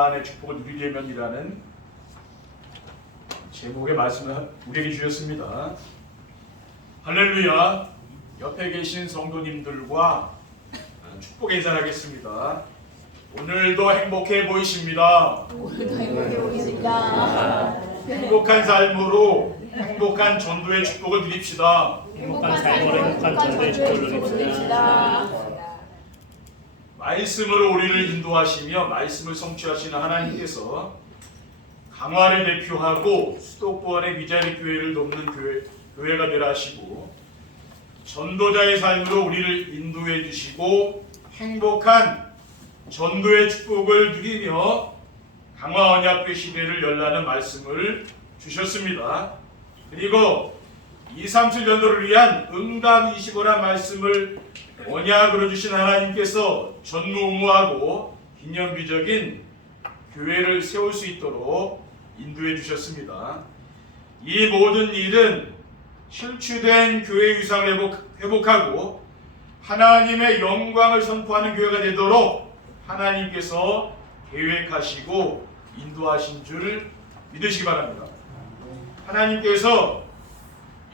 가나안의 축복을 누리려면이라는 제목의 말씀을 우리에게 주셨습니다. 할렐루야. 옆에 계신 성도님들과 축복의 인사를 하겠습니다. 오늘도 행복해 보이십니다. 오늘도 행복해 보이십니다. 행복한 삶으로 행복한 전도의 축복을 누립시다. 행복한 삶으로 행복한 전도의 축복을 누립시다. 말씀으로 우리를 인도하시며 말씀을 성취하시는 하나님께서 강화를 대표하고 수도권의 미자리 교회를 돕는 교회가 되라 하시고 전도자의 삶으로 우리를 인도해 주시고 행복한 전도의 축복을 누리며 강화 언약궤 시대를 열라는 말씀을 주셨습니다. 그리고 237년도를 위한 응답 25란 말씀을 언약으로 주신 하나님께서 전무후무하고 기념비적인 교회를 세울 수 있도록 인도해 주셨습니다. 이 모든 일은 실추된 교회 위상을 회복하고 하나님의 영광을 선포하는 교회가 되도록 하나님께서 계획하시고 인도하신 줄 믿으시기 바랍니다. 하나님께서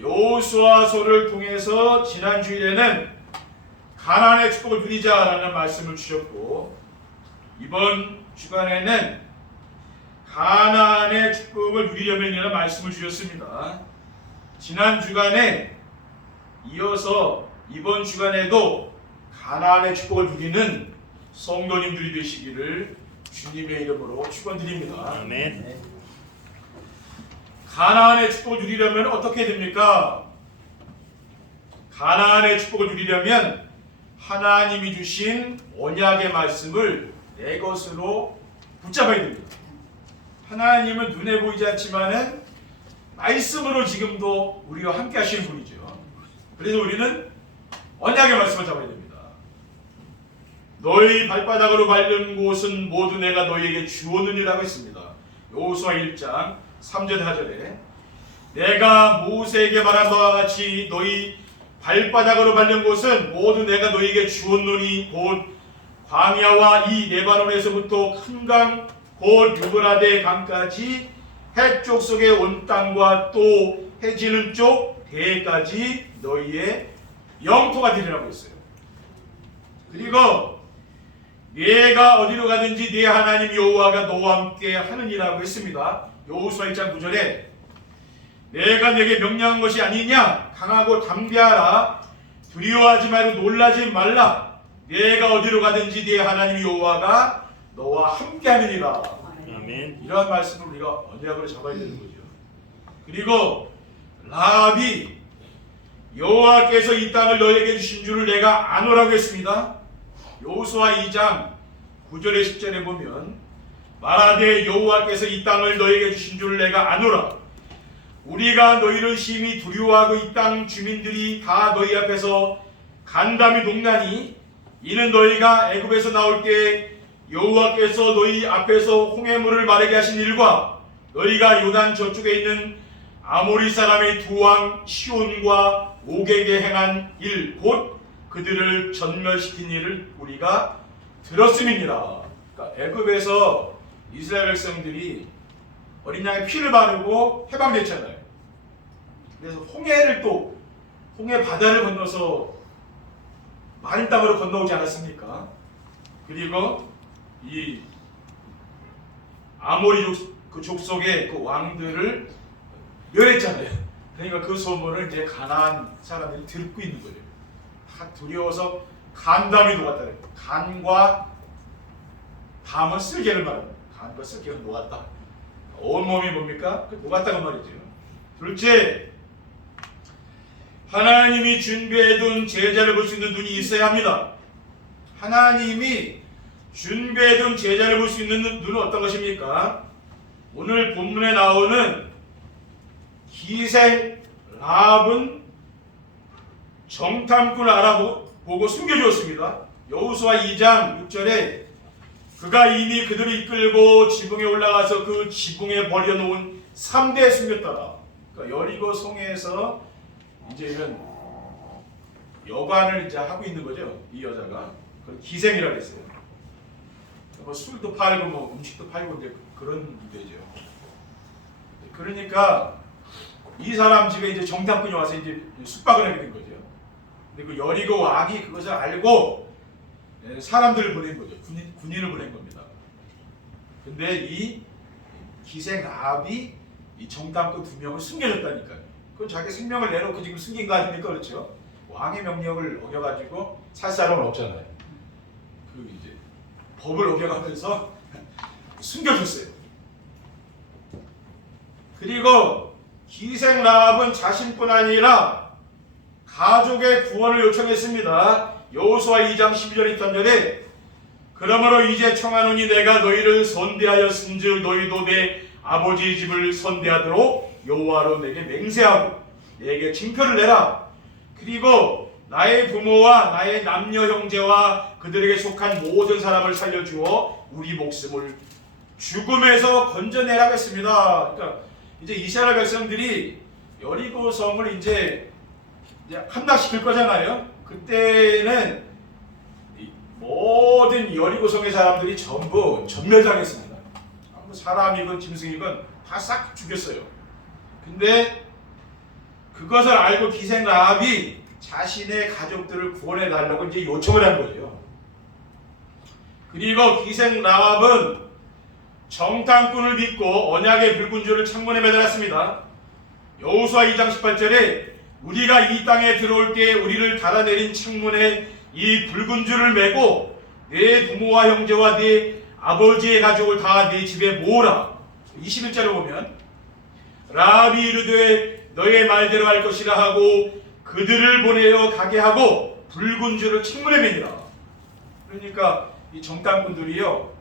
여호수아서를 통해서 지난 주일에는 가나안의 축복을 누리자라는 말씀을 주셨고 이번 주간에는 가나안의 축복을 누리려면이라는 말씀을 주셨습니다. 지난 주간에 이어서 이번 주간에도 가나안의 축복을 누리는 성도님들이 되시기를 주님의 이름으로 축원드립니다. 아멘. 가나안의 축복을 누리려면 어떻게 됩니까? 가나안의 축복을 누리려면 하나님이 주신 언약의 말씀을 내 것으로 붙잡아야 됩니다. 하나님은 눈에 보이지 않지만은 말씀으로 지금도 우리와 함께 하시는 분이죠. 그래서 우리는 언약의 말씀을 잡아야 됩니다. 너희 발바닥으로 밟는 곳은 모두 내가 너희에게 주었느니라고 했습니다. 여호수아 1장 3절 4절에 내가 모세에게 말한 바와 같이 너희 발바닥으로 밟는 곳은 모두 내가 너희에게 주었노니 곧 광야와 이 레바논에서부터 큰 강 곧 유브라데 강까지 해쪽 속의 온 땅과 또 해지는 쪽 대까지 너희의 영토가 되리라고 했어요. 그리고 네가 어디로 가든지 네 하나님 여호와가 너와 함께 하느니라고 했습니다. 여호수아 1장 9절에 내가 내게 명령한 것이 아니냐 강하고 담대하라 두려워하지 말고 놀라지 말라 내가 어디로 가든지 네 하나님 여호와가 너와 함께 하느니라. 아멘. 이러한 말씀을 우리가 언약으로 잡아야 되는 거죠. 그리고 라합이 여호와께서 이 땅을 너에게 주신 줄을 내가 아노라고 했습니다. 여호수아 2장 9절에 10절에 보면 말하되 여호와께서 이 땅을 너에게 주신 줄을 내가 아노라. 우리가 너희를 심히 두려워하고 이 땅 주민들이 다 너희 앞에서 간담이 녹나니 이는 너희가 애굽에서 나올 때 여호와께서 너희 앞에서 홍해물을 마르게 하신 일과 너희가 요단 저쪽에 있는 아모리 사람의 두 왕 시온과 옥에게 행한 일 곧 그들을 전멸시킨 일을 우리가 들었음이니라. 그러니까 애굽에서 이스라엘 백성들이 어린 양의 피를 바르고 해방됐잖아요. 그래서 홍해 바다를 건너서 마른 땅으로 건너오지 않았습니까? 그리고 이 아모리 그 족속의 그 왕들을 멸했잖아요. 그러니까 그 소문을 이제 가나안 사람들이 듣고 있는 거예요. 다 두려워서 간담이 녹았다. 간과 담은 쓸개를 말합니다. 간과 쓸개가 녹았다. 온몸이 뭡니까? 녹았다고 말이죠. 둘째, 하나님이 준비해둔 제자를 볼 수 있는 눈이 있어야 합니다. 하나님이 준비해둔 제자를 볼 수 있는 눈은 어떤 것입니까? 오늘 본문에 나오는 기생 라합은 정탐꾼을 알아보고 숨겨주었습니다. 여호수아 2장 6절에 그가 이미 그들을 이끌고 지붕에 올라가서 그 지붕에 버려놓은 3대에 숨겼더라. 그러니까 여리고 성에서 이제 이런 여관을 이제 하고 있는 거죠. 이 여자가. 그걸 기생이라고 했어요. 뭐 술도 팔고 뭐 음식도 팔고 이제 그런 데죠. 그러니까 이 사람 집에 이제 정탐꾼이 와서 이제 숙박을 하게 된 거죠. 근데 그 여리고 왕이 그것을 알고 사람들을 보낸 거죠. 군인을 보낸 겁니다. 근데 이 기생 라합이 이 정탐꾼 2명을 숨겨줬다니까요. 그건 자기 생명을 내놓고 지금 숨긴 거 아닙니까? 그렇죠? 왕의 명령을 어겨가지고 살 사람은 없잖아요. 그 이제 법을 어겨가면서 숨겨줬어요. 그리고 기생 라합은 자신뿐 아니라 가족의 구원을 요청했습니다. 여호수아 2장 12절 23절에 그러므로 이제 청하노니 내가 너희를 선대하였은즉 너희도 내 아버지 집을 선대하도록 여호와로 내게 맹세하고 내게 징표를 내라. 그리고 나의 부모와 나의 남녀 형제와 그들에게 속한 모든 사람을 살려주어 우리 목숨을 죽음에서 건져내라고 했습니다. 그러니까 이제 이스라엘 백성들이 여리고 성을 이제 함락시킬 거잖아요. 그때는 모든 여리고 성의 사람들이 전부 전멸당했습니다. 사람이건 짐승이건 다 싹 죽였어요. 근데 그것을 알고 기생 라합이 자신의 가족들을 구원해 달라고 이제 요청을 한 거죠. 그리고 기생 라합은 정탐꾼을 믿고 언약의 붉은 줄을 창문에 매달았습니다. 여호수아 2장 18절에 우리가 이 땅에 들어올 때 우리를 달아내린 창문에 이 붉은 줄을 매고 내 부모와 형제와 네 아버지의 가족을 다 네 집에 모으라. 21절에 보면 라합이 이르되 너의 말대로 할 것이라 하고 그들을 보내어 가게 하고 붉은 줄을 창문에 매니라. 그러니까 이 정탐꾼들이요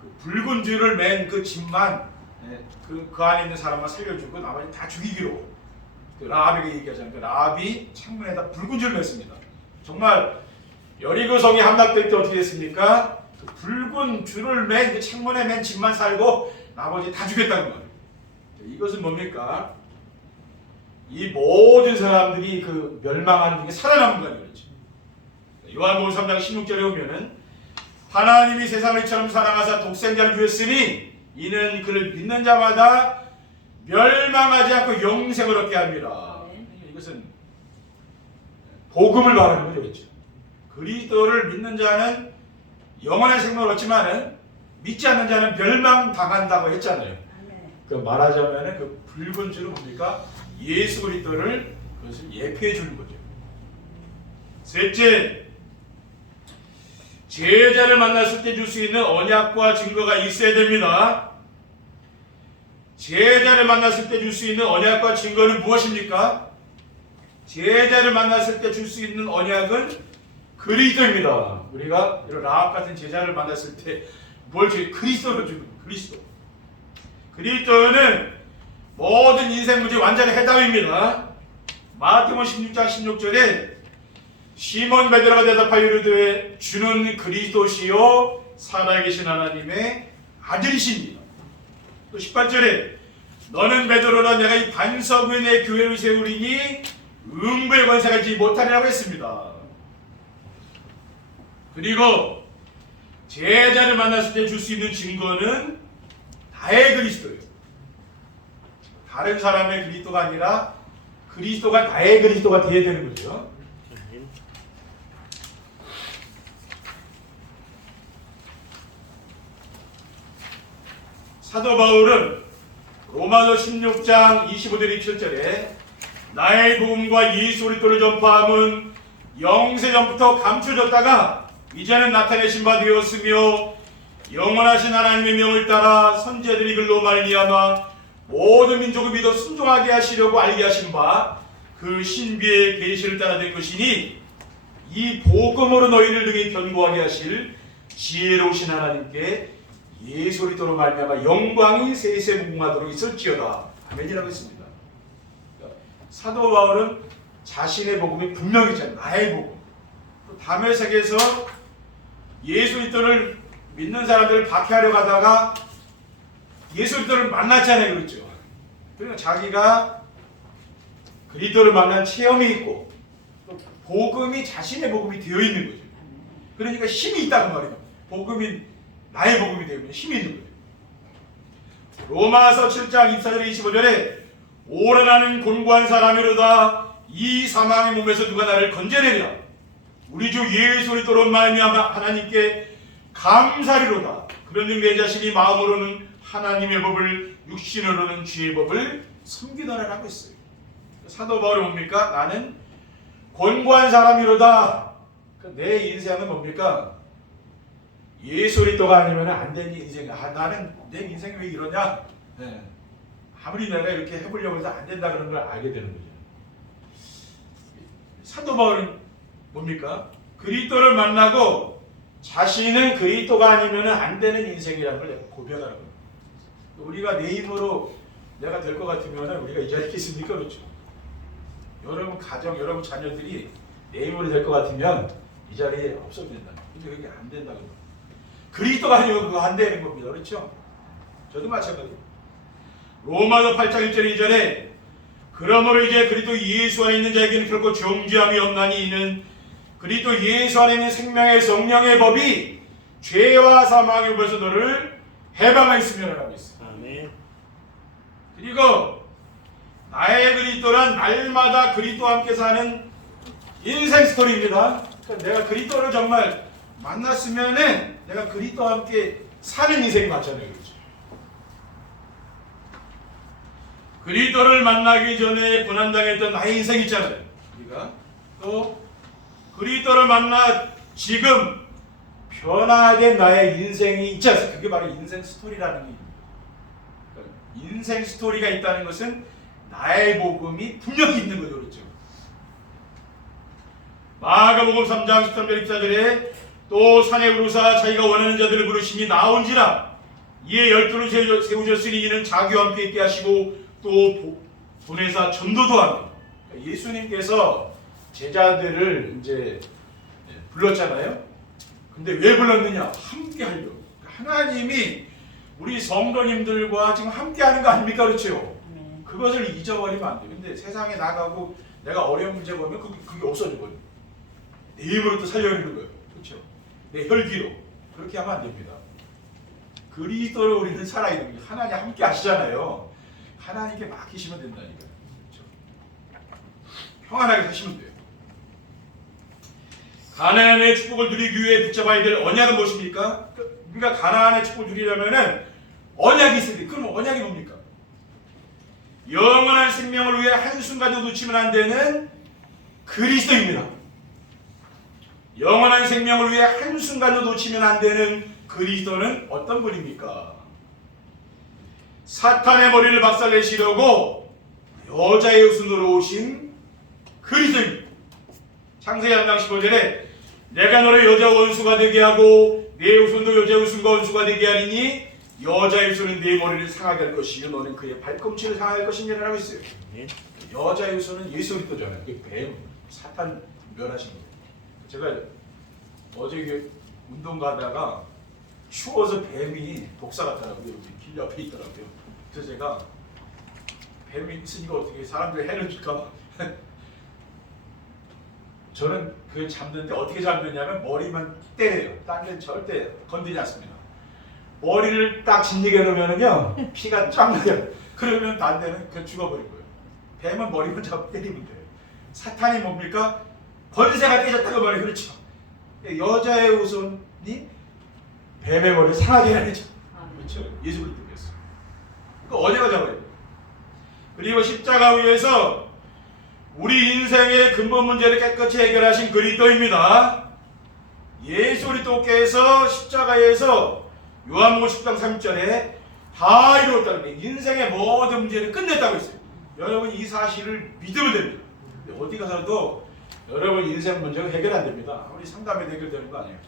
그 붉은 줄을 맨 그 집만 그 안에 있는 사람만 살려주고 나머지 다 죽이기로 그 라합에게 얘기하잖아요. 그 라합이 창문에다 붉은 줄을 맸습니다. 정말 여리고 성이 함락될 때 어떻게 됐습니까? 그 붉은 줄을 맨 그 창문에 맨 집만 살고 나머지 다 죽였다는 거예요. 이것은 뭡니까? 이 모든 사람들이 그 멸망하는 중에 살아남은 거예요. 그렇죠? 요한복음 3장 16절에 보면은 하나님이 세상을 이처럼 사랑하사 독생자를 주었으니 이는 그를 믿는 자마다 멸망하지 않고 영생을 얻게 합니다. 이것은 복음을 말하는 거죠. 그렇죠? 그리스도를 믿는 자는 영원한 생명을 얻지만은 믿지 않는 자는 멸망당한다고 했잖아요. 그 말하자면은 그 붉은 줄은 뭡니까? 예수 그리스도를 그것을 예표해 주는 거죠. 셋째, 제자를 만났을 때 줄 수 있는 언약과 증거가 있어야 됩니다. 제자를 만났을 때 줄 수 있는 언약과 증거는 무엇입니까? 제자를 만났을 때 줄 수 있는 언약은 그리스도입니다. 우리가 이런 라합 같은 제자를 만났을 때 뭘 줘요? 그리스도를 주는 거예요. 그리스도. 그리스도는 모든 인생 문제 완전히 해답입니다. 마태복음 16장 16절에 시몬 베드로가 대답하여 이르되 주는 그리스도시요 살아계신 하나님의 아들이십니다. 또 18절에 너는 베드로라 내가 이 반석 위에 내 교회를 세우리니 음부의 권세가 지지 못하리라고 했습니다. 그리고 제자를 만났을 때 줄 수 있는 증거는 나의 그리스도예요. 다른 사람의 그리스도가 아니라 그리스도가 나의 그리스도가 되어야 되는 거죠. 사도 바울은 로마서 16장 25절 27절에 나의 복음과 예수 그리스도를 전파함은 영세 전부터 감춰졌다가 이제는 나타내신 바 되었으며 영원하신 하나님의 명을 따라 선지자들이 글로 말미암아 모든 민족을 믿어 순종하게 하시려고 알게 하신 바 그 신비의 계시를 따라 된 것이니 이 복음으로 너희를 능히 견고하게 하실 지혜로우신 하나님께 예수 그리스도로 말미암아 영광이 세세 무궁하도록 있을지어다. 아멘이라고 했습니다. 사도 바울은 자신의 복음이 분명히잖아요. 나의 복음. 또 다메섹에서 예수 그리스도를 믿는 사람들을 박해하려고 하다가 예수 그리스도를 만났잖아요. 그렇죠? 그러니까 자기가 그리스도를 만난 체험이 있고 또 복음이 자신의 복음이 되어 있는 거죠. 그러니까 힘이 있다는 말이에요. 복음이 나의 복음이 되면 힘이 있는 거예요. 로마서 7장 24절 25절에 오래 나는 곤고한 사람이로다 이 사망의 몸에서 누가 나를 건져내리라. 우리 주 예수 그리스도로 말미암아 하나님께 감사리로다. 그런즉 내 자신이 마음으로는 하나님의 법을 육신으로는 주의 법을 섬기더라라고 했어요. 사도 바울이 뭡니까? 나는 곤고한 사람이로다. 내 인생은 뭡니까? 예수 그리스도가 아니면 안 되는 인생. 나는 내 인생이 왜 이러냐? 네. 아무리 내가 이렇게 해보려고 해서 안 된다 그런 걸 알게 되는 거죠. 사도 바울은 뭡니까? 그리스도를 만나고 자신은 그리스도가 아니면 안 되는 인생이라는 걸 고백하는 거예요. 우리가 내 힘으로 내가 될 것 같으면 우리가 이 자리에 있습니까? 그렇죠? 여러분 가정, 여러분 자녀들이 내 힘으로 될 것 같으면 이 자리에 없어도 된다. 근데 그게 안 된다고. 그리스도가 아니면 그거 안 되는 겁니다. 그렇죠? 저도 마찬가지예요. 로마서 8장 1절 2절에 그러므로 이제 그리스도 예수 안에 있는 자에게는 결코 정죄함이 없나니 이는 그리스도 예수 안에 있는 생명의 성령의 법이 죄와 사망의 법에서 너를 해방하였으면 하고 있어요. 아멘. 그리고 나의 그리스도란 날마다 그리스도와 함께 사는 인생 스토리입니다. 그러니까 내가 그리스도를 정말 만났으면은 내가 그리스도와 함께 사는 인생이 맞잖아요. 그렇죠? 그리스도를 만나기 전에 고난당했던 나의 인생 있잖아요. 우리가 또 그리스도를 만나 지금 변화된 나의 인생이 있지 않습니까? 그게 바로 인생 스토리라는 얘기입니다. 그러니까 인생 스토리가 있다는 것은 나의 복음이 분명히 있는 거죠. 그렇죠? 마가복음 3장 13절 14절에 또 산에 오르사 자기가 원하는 자들을 부르시니 나온지라 이에 열두를 세우셨으니 이는 자기와 함께 있게 하시고 또 보내사 전도도 하며. 그러니까 예수님께서 제자들을 이제 불렀잖아요. 근데 왜 불렀느냐? 함께 하려고. 하나님이 우리 성도님들과 지금 함께 하는 거 아닙니까? 그렇죠? 그것을 잊어버리면 안 돼요. 근데 세상에 나가고 내가 어려운 문제 보면 그게 없어져 버려요. 내 힘으로 또 살려내는 거예요. 그렇죠? 내 혈기로. 그렇게 하면 안 됩니다. 그리스도로 우리는 살아야 됩니다. 하나님 함께 하시잖아요. 하나님께 맡기시면 된다니까요. 그렇죠? 평안하게 사시면 돼요. 가나안의 축복을 누리기 위해 붙잡아야 될 언약은 무엇입니까? 그러니까 가나안의 축복을 누리려면은 언약이 있어야 돼요. 그럼 언약이 뭡니까? 영원한 생명을 위해 한순간도 놓치면 안 되는 그리스도입니다. 영원한 생명을 위해 한순간도 놓치면 안 되는 그리스도는 어떤 분입니까? 사탄의 머리를 박살내시려고 여자의 웃음으로 오신 그리스도입니다. 창세기 1장 15절에 내가 너를 여자 원수가 되게 하고 내 후손도 여자 웃음과 원수가 되게 하리니 여자의 후손은 네 머리를 상하게 할 것이요 너는 그의 발꿈치를 상하게 할 것이니라 하고 있어요. 여자의 후손은 예수 그리스도잖아요. 뱀, 사탄 멸하신 거예요. 제가 어제 운동 가다가 추워서 뱀이 독사 같더라고요. 여기 길 옆에 있더라고요. 그래서 제가 뱀이 있으니까 어떻게 사람들 해를 줄까 봐 저는 그 잠드는데 어떻게 잠드냐면 머리만 때려요. 딴 데는 절대 건드리지 않습니다. 머리를 딱 짓이게 놓으면은요 피가 쫙 나요. 그러면 딴 데는 그냥 죽어버린 거예요. 뱀은 머리만 잡고 때리면 돼요. 사탄이 뭡니까? 권세가 깨졌다고 말해요. 그렇죠? 여자의 후손이 뱀의 머리를 상하게 하죠. 그렇죠? 예수 그리스도였어요. 그 언약을 잡아야 돼요. 그리고 십자가 위에서 우리 인생의 근본 문제를 깨끗이 해결하신 그리스도입니다. 예수 그리스도께서 십자가에서 요한복음 10장 3절에 다 이루었다는 게 인생의 모든 문제를 끝냈다고 했어요. 여러분 이 사실을 믿으면 됩니다. 어디 가서도 여러분 인생 문제가 해결 안 됩니다. 아무리 상담이 해결되는 거 아니에요.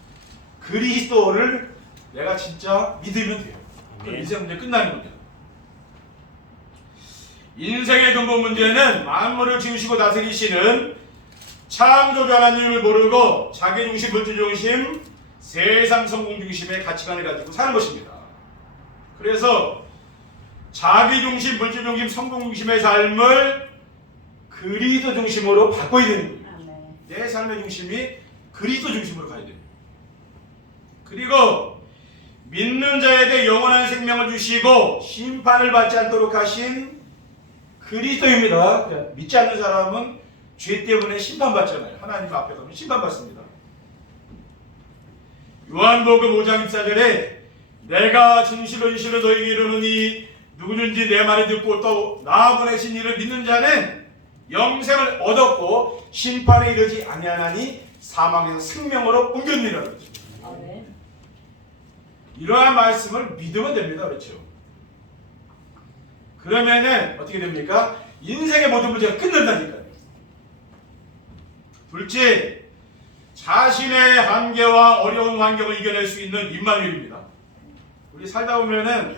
그리스도를 내가 진짜 믿으면 돼요. 그럼 인생 문제 끝나는 겁니다. 인생의 근본 문제는 만물을 지으시고 다스리시는 창조주 하나님을 모르고 자기중심, 물질중심, 세상 성공중심의 가치관을 가지고 사는 것입니다. 그래서 자기중심, 물질중심, 성공중심의 삶을 그리스도 중심으로 바꿔야 되는 거예요. 내 삶의 중심이 그리스도 중심으로 가야 됩니다. 그리고 믿는 자에 대해 영원한 생명을 주시고 심판을 받지 않도록 하신 그리스도입니다. 믿지 않는 사람은 죄 때문에 심판받잖아요. 하나님 앞에 가면 심판받습니다. 요한복음 5장 14절에 내가 진실로 너희에게 이르노니 누구든지 내 말을 듣고 또 나 보내신 이를 믿는 자는 영생을 얻었고 심판에 이르지 아니하나니 사망에서 생명으로 옮겼느니라 그러죠. 아멘. 이러한 말씀을 믿으면 됩니다. 그렇죠? 그러면은 어떻게 됩니까? 인생의 모든 문제가 끝난다니까요. 둘째, 자신의 한계와 어려운 환경을 이겨낼 수 있는 임마누엘입니다. 우리 살다 보면은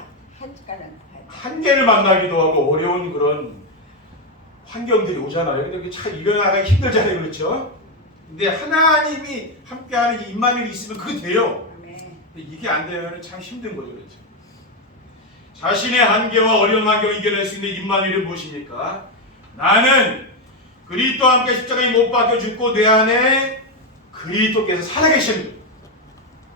한계를 만나기도 하고 어려운 그런 환경들이 오잖아요. 근데 그게 참 이겨나가기 힘들잖아요. 그렇죠? 근데 하나님이 함께하는 이 임마누엘이 있으면 그게 돼요. 근데 이게 안 되면 참 힘든 거죠. 그렇죠? 자신의 한계와 어려운 환경을 이겨낼 수 있는 임마누엘은 무엇입니까? 나는 그리스도와 함께 십자가에 못 박혀 죽고 내 안에 그리스도께서 살아계십니다.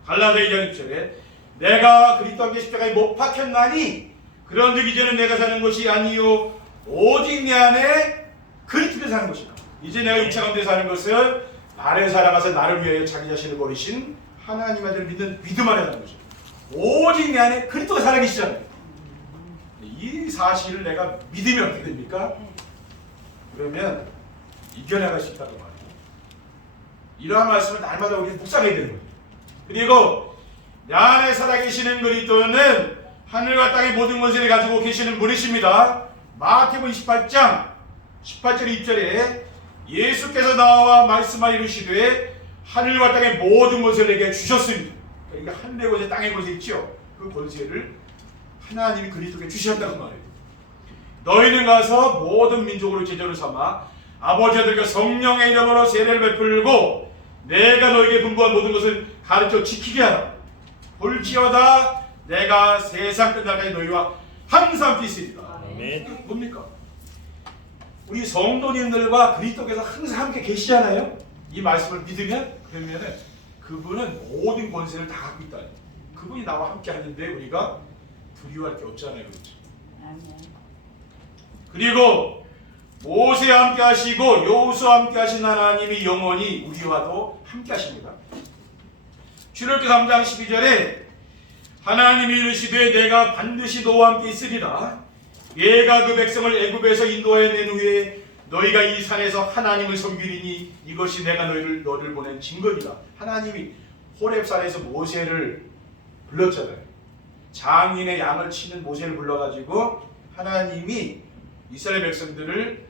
갈라디아 2장 1절에 내가 그리스도와 함께 십자가에 못 박혔나니 그런즉 이제는 내가 사는 것이 아니요 오직 내 안에 그리스도께서 사는 것이다. 이제 내가 육체 가운데 사는 것을 나를 살아가서 나를 위하여 자기 자신을 버리신 하나님 아들을 믿는 믿음 안에 사는 것이다. 오직 내 안에 그리스도가 살아계시잖아요. 이 사실을 내가 믿으면 어떻게 됩니까? 그러면 이겨나갈 수 있다고 말이에요. 이러한 말씀을 날마다 우리 묵상해야 되는 거예요. 그리고 내 안에 살아계시는 그리스도는 하늘과 땅의 모든 권세를 가지고 계시는 분이십니다. 마태복음 28장 18절 2절에 예수께서 나와 말씀하여 이르시되 하늘과 땅의 모든 권세를 내게 주셨습니다. 그러니까 하늘의 권세, 땅의 권세 있죠. 그 권세를 하나님이 그리스도께 주셨다는 말이에요. 너희는 가서 모든 민족으로 제자로 삼아 아버지 아들과 성령의 이름으로 세례를 베풀고 내가 너희에게 분부한 모든 것을 가르쳐 지키게 하라. 볼지어다 내가 세상 끝날까지 너희와 항상 함께 있으리라. 아멘. 뭡니까? 우리 성도님들과 그리스도께서 항상 함께 계시잖아요. 이 말씀을 믿으면 그러면은 그분은 모든 권세를 다 갖고 있다. 그분이 나와 함께 하는데 우리가 두려워할 게 없잖아요. 그렇죠? 그리고 모세와 함께 하시고 여호수아와 함께 하신 하나님이 영원히 우리와도 함께 하십니다. 출애굽기 3장 12절에 하나님이 이르시되 내가 반드시 너와 함께 있으리라. 내가 그 백성을 애굽에서 인도하여 낸 후에 너희가 이 산에서 하나님을 섬기리니 이것이 내가 너를 보낸 증거니라. 하나님이 호렙산에서 모세를 불렀잖아요. 장인의 양을 치는 모세를 불러가지고 하나님이 이스라엘 백성들을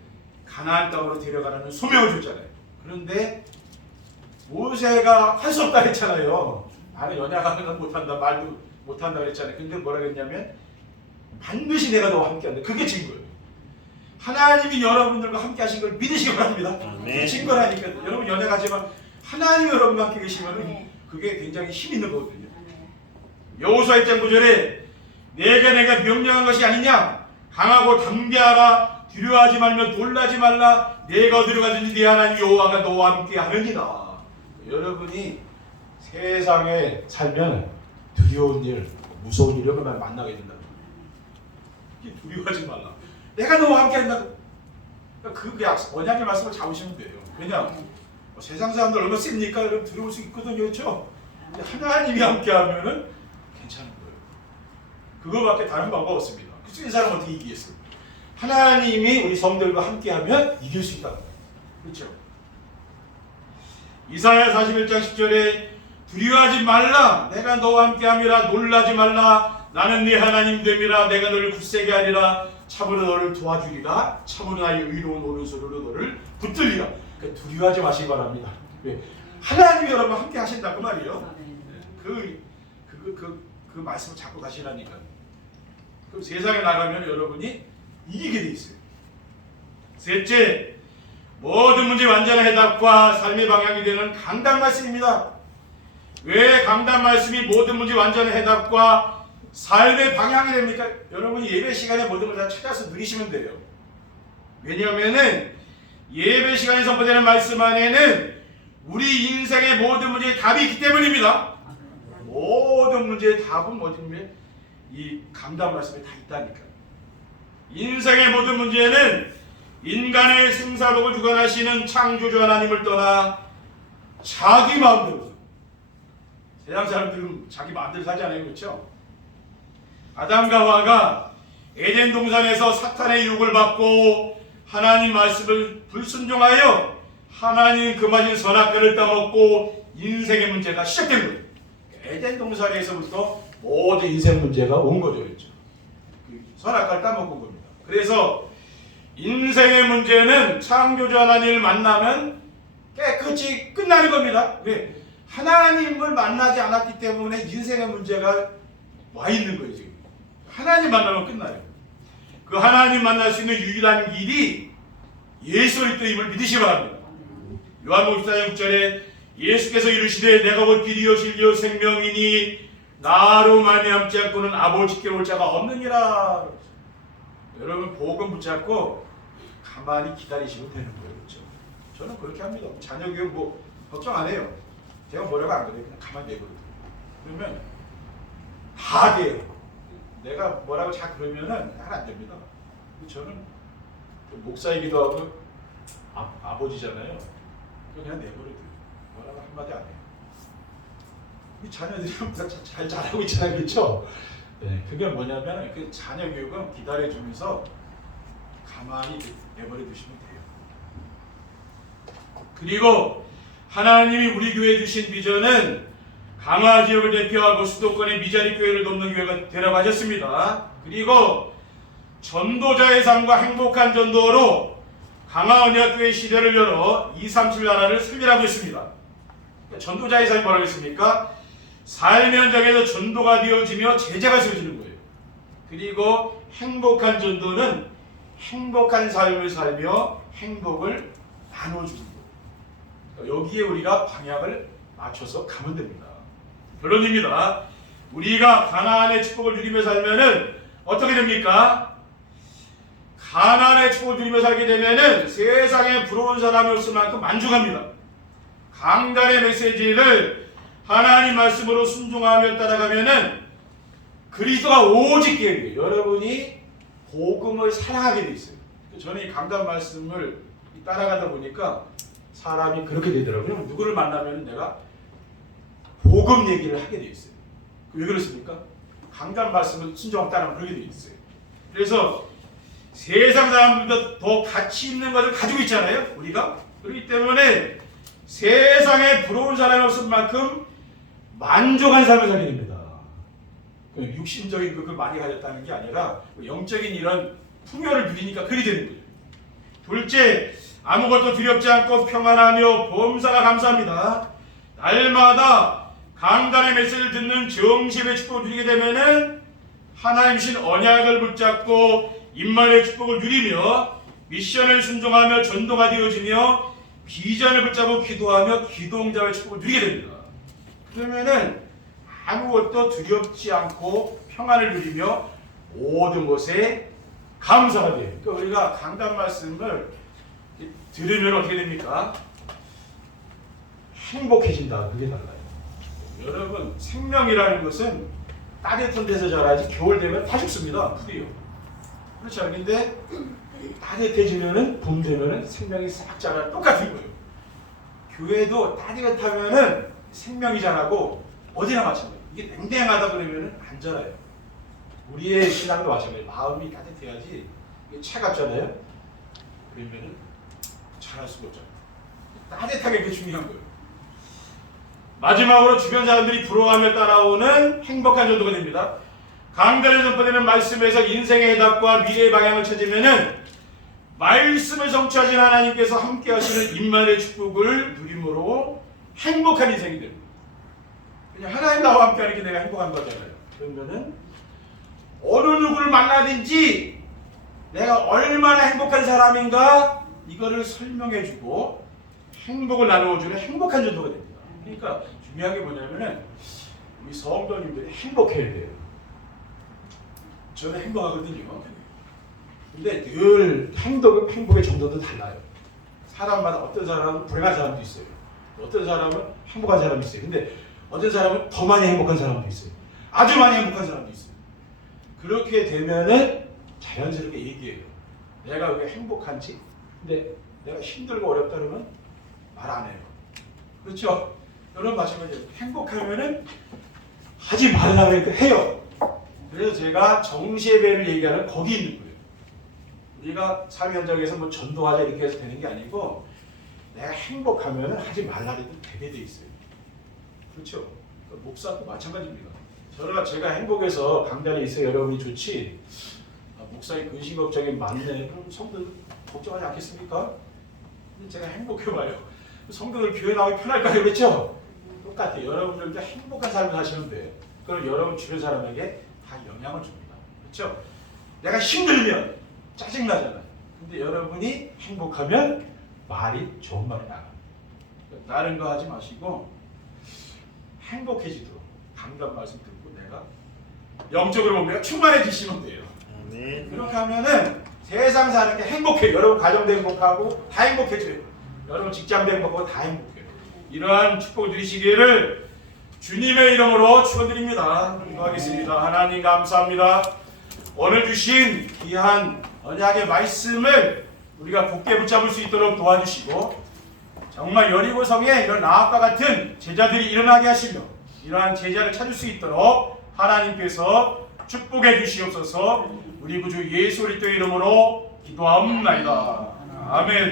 가나안 땅으로 데려가라는 소명을 줬잖아요. 그런데 모세가 할 수 없다 했잖아요. 나는 연약한 건 못한다, 말도 못한다 그랬잖아요. 근데 뭐라 그랬냐면 반드시 내가 너와 함께한다. 그게 증거예요. 하나님이 여러분들과 함께 하신 걸 믿으시기 바랍니다. 그게 증거라니까요. 여러분 연약하지만 하나님이 여러분과 함께 계시면 그게 굉장히 힘 있는 거거든요. 여호수아 1장 9절에 내가 명령한 것이 아니냐 강하고 담대하라 두려워하지 말며 놀라지 말라 내가 어디로 가든지 네 하나님 여호와가 너와 함께 하느니라. 여러분이 세상에 살면 두려운 일, 무서운 일을 만나게 된다. 두려워하지 말라. 내가 너와 함께 한다. 그 언약의 말씀을 잡으시면 돼요. 그냥 세상 사람들 얼마나 셉니까? 여러분 두려울 수 있거든요. 그렇죠? 근데 하나님이 함께 하면은 괜찮은 거예요. 그거밖에 다른 방법 없습니다. 그 사람 어떻게 이기겠어요? 하나님이 우리 성들과 함께하면 이길 수 있다. 그렇죠? 이사야 41장 10절에 두려워하지 말라. 내가 너와 함께함이라. 놀라지 말라. 나는 네 하나님 됨이라. 내가 너를 굳세게 하리라. 참으로 너를 도와주리라. 참으로 나의 의로운 오른손으로 너를 붙들리라. 그러니까 두려워하지 마시기 바랍니다. 왜? 하나님이 여러분 함께 하신다 그 말이에요. 그 말씀을 잡고 가시라니까. 그럼 세상에 나가면 여러분이 이기게 돼 있어요. 셋째, 모든 문제 완전한 해답과 삶의 방향이 되는 강단 말씀입니다. 왜 강단 말씀이 모든 문제 완전한 해답과 삶의 방향이 됩니까? 여러분이 예배 시간에 모든 걸 다 찾아서 누리시면 돼요. 왜냐하면은 예배 시간에 선포되는 말씀 안에는 우리 인생의 모든 문제에 답이 있기 때문입니다. 모든 문제의 답은 어디냐면 이 강단 말씀에 다 있다니까. 인생의 모든 문제는 인간의 생사록을 주관하시는 창조주 하나님을 떠나 자기 마음대로, 세상 사람들은 자기 마음대로 살지 않아요, 그렇죠? 아담과 하와가 에덴 동산에서 사탄의 유혹을 받고 하나님 말씀을 불순종하여 하나님 금하신 선악과를 따먹고 인생의 문제가 시작된 거예요. 에덴 동산에서부터 모든 인생 문제가 온 거죠, 그렇죠? 선악과를 따먹은 겁니다. 그래서 인생의 문제는 창조주 하나님을 만나면 깨끗이 끝나는 겁니다. 왜? 하나님을 만나지 않았기 때문에 인생의 문제가 와 있는 거예요, 지금. 하나님 만나면 끝나요. 그 하나님 만날 수 있는 유일한 길이 예수 그리스도임을 믿으시기 바랍니다. 요한복음 14장 6절에 예수께서 이르시되 내가 곧 길이요 진리요 생명이니 나로 말미암지 않고는 아버지께 올 자가 없느니라. 여러분 복음 붙잡고 가만히 기다리시면 되는 거예요, 그렇죠? 저는 그렇게 합니다. 자녀 교육 뭐 걱정 안 해요. 제가 뭐라고 안 그래요. 그냥 가만히 내버려둬요. 그러면 다 돼요. 내가 뭐라고 자 그러면은 잘 안 됩니다. 저는 목사이기도 하고 아버지잖아요. 그냥 내버려둬요. 뭐라고 한마디 안 해요. 우리 자녀들이 잘 자라고 있잖아요, 그렇죠? 네, 그게 뭐냐면 그 자녀 교육은 기다려주면서 가만히 내버려 두시면 돼요. 그리고 하나님이 우리 교회에 주신 비전은 강화 지역을 대표하고 수도권의 미자리 교회를 돕는 교회가 되라고 하셨습니다. 그리고 전도자의 삶과 행복한 전도로 강화 언약교회 시대를 열어 237 나라를 설계하고 있습니다. 전도자의 삶이 뭐라고 했습니까? 삶의 현장에서 전도가 되어지며 제자가 세워지는 거예요. 그리고 행복한 전도는 행복한 삶을 살며 행복을 나눠주는 거예요. 여기에 우리가 방향을 맞춰서 가면 됩니다. 결론입니다. 우리가 가나안의 축복을 누리며 살면은 어떻게 됩니까? 가나안의 축복을 누리며 살게 되면은 세상에 부러운 사람이 없을 만큼 만족합니다. 강단의 메시지를 하나님 말씀으로 순종하며 따라가면은 그리스도가 오직 계획이에요. 여러분이 복음을 사랑하게 돼 있어요. 저는 이 강단 말씀을 따라가다 보니까 사람이 그렇게 되더라고요. 누구를 만나면 내가 복음 얘기를 하게 돼 있어요. 왜 그렇습니까? 강단 말씀을 순종하고 따라가면 그렇게 돼 있어요. 그래서 세상 사람들보다 더 가치 있는 것을 가지고 있잖아요, 우리가. 그렇기 때문에 세상에 부러운 사람이 없을 만큼 만족한 삶을 살게 됩니다. 육신적인 그걸 많이 가졌다는 게 아니라 영적인 이런 풍요를 누리니까 그리 되는 거예요. 둘째, 아무것도 두렵지 않고 평안하며 범사가 감사합니다. 날마다 강단의 메시지를 듣는 정심의 축복을 누리게 되면은 하나님 신 언약을 붙잡고 임만의 축복을 누리며 미션을 순종하며 전도가 되어지며 비전을 붙잡고 기도하며 기도응답의 축복을 누리게 됩니다. 그러면은 아무것도 두렵지 않고 평안을 누리며 모든 것에 감사가 돼요. 그러니까 우리가 강단 말씀을 들으면 어떻게 됩니까? 행복해진다. 그게 달라요. 여러분, 생명이라는 것은 따뜻한 데서 자라지 겨울 되면 다 죽습니다. 풀이요. 그렇지 않은데 따뜻해지면은 봄 되면은 생명이 싹 자라. 똑같은 거예요. 교회도 따뜻하면은 생명이 자라고 어디나 마찬가지예요. 이게 냉랭하다 그러면은 안 자라요. 우리의 신앙도 마찬가지예요. 마음이 따뜻해야지. 이게 차갑잖아요. 그러면은 자랄 수가 없잖아요. 따뜻하게 그게 중요한 거예요. 마지막으로 주변 사람들이 부러워하며 따라오는 행복한 전도가 됩니다. 강단에 전파되는 말씀에서 인생의 해답과 미래의 방향을 찾으면은 말씀을 성취하신 하나님께서 함께 하시는 임만의 축복을 누림으로 행복한 인생이 됩니다. 그냥 하나님 나와 함께 하는 게 내가 행복한 거잖아요. 그러면은 어느 누구를 만나든지 내가 얼마나 행복한 사람인가 이거를 설명해주고 행복을 나누어주는 행복한 전도가 됩니다. 그러니까 중요한 게 뭐냐면은 우리 성도님들이 행복해야 돼요. 저는 행복하거든요. 근데 늘 행복의 정도도 달라요. 사람마다 어떤 사람은 불행한 사람도 있어요. 어떤 사람은 행복한 사람이 있어요. 근데 어떤 사람은 더 많이 행복한 사람도 있어요. 아주 많이 행복한 사람도 있어요. 그렇게 되면은 자연스럽게 얘기해요. 내가 왜 행복한지? 근데 내가 힘들고 어렵다 그러면 말 안 해요. 그렇죠? 여러분 마찬가지예요. 행복하면은 하지 말라 그러니까 해요. 그래서 제가 정시예배를 얘기하는 거기 있는 거예요. 우리가 삶 현장에서 뭐 전도하자 이렇게 해서 되는 게 아니고 내가 행복하면은 하지 말라 해도 되게 돼 있어요. 그렇죠? 그러니까 목사도 마찬가지입니다. 제가 행복해서 강단에 있어 여러분이 좋지. 목사의 근심 걱정이 많네. 그럼 성도들 걱정하지 않겠습니까? 근데 제가 행복해봐요. 성도들 교회 나오기 편할까요? 그렇죠? 똑같아요. 여러분들도 행복한 삶을 사시면 돼요. 그럼 여러분 주변 사람에게 다 영향을 줍니다. 그렇죠? 내가 힘들면 짜증나잖아요. 근데 여러분이 행복하면 말이 좋은 말이 나가요. 다른 거 하지 마시고 행복해지도록 강단 말씀 듣고 내가 영적으로 보면 내가 충만해지시면 돼요. 아멘. 그렇게 하면은 세상 사는 게 행복해요. 여러분 가정도 행복하고 다 행복해져요. 여러분 직장도 행복하고 다 행복해요. 이러한 축복을 누리시기를 주님의 이름으로 축원드립니다. 기도하겠습니다. 하나님 감사합니다. 오늘 주신 귀한 언약의 말씀을 우리가 굳게 붙잡을 수 있도록 도와주시고 정말 여리고성에 이런 라합과 같은 제자들이 일어나게 하시며 이러한 제자를 찾을 수 있도록 하나님께서 축복해 주시옵소서. 우리 구주 예수 그리스도의 이름으로 기도하옵나이다. 아멘.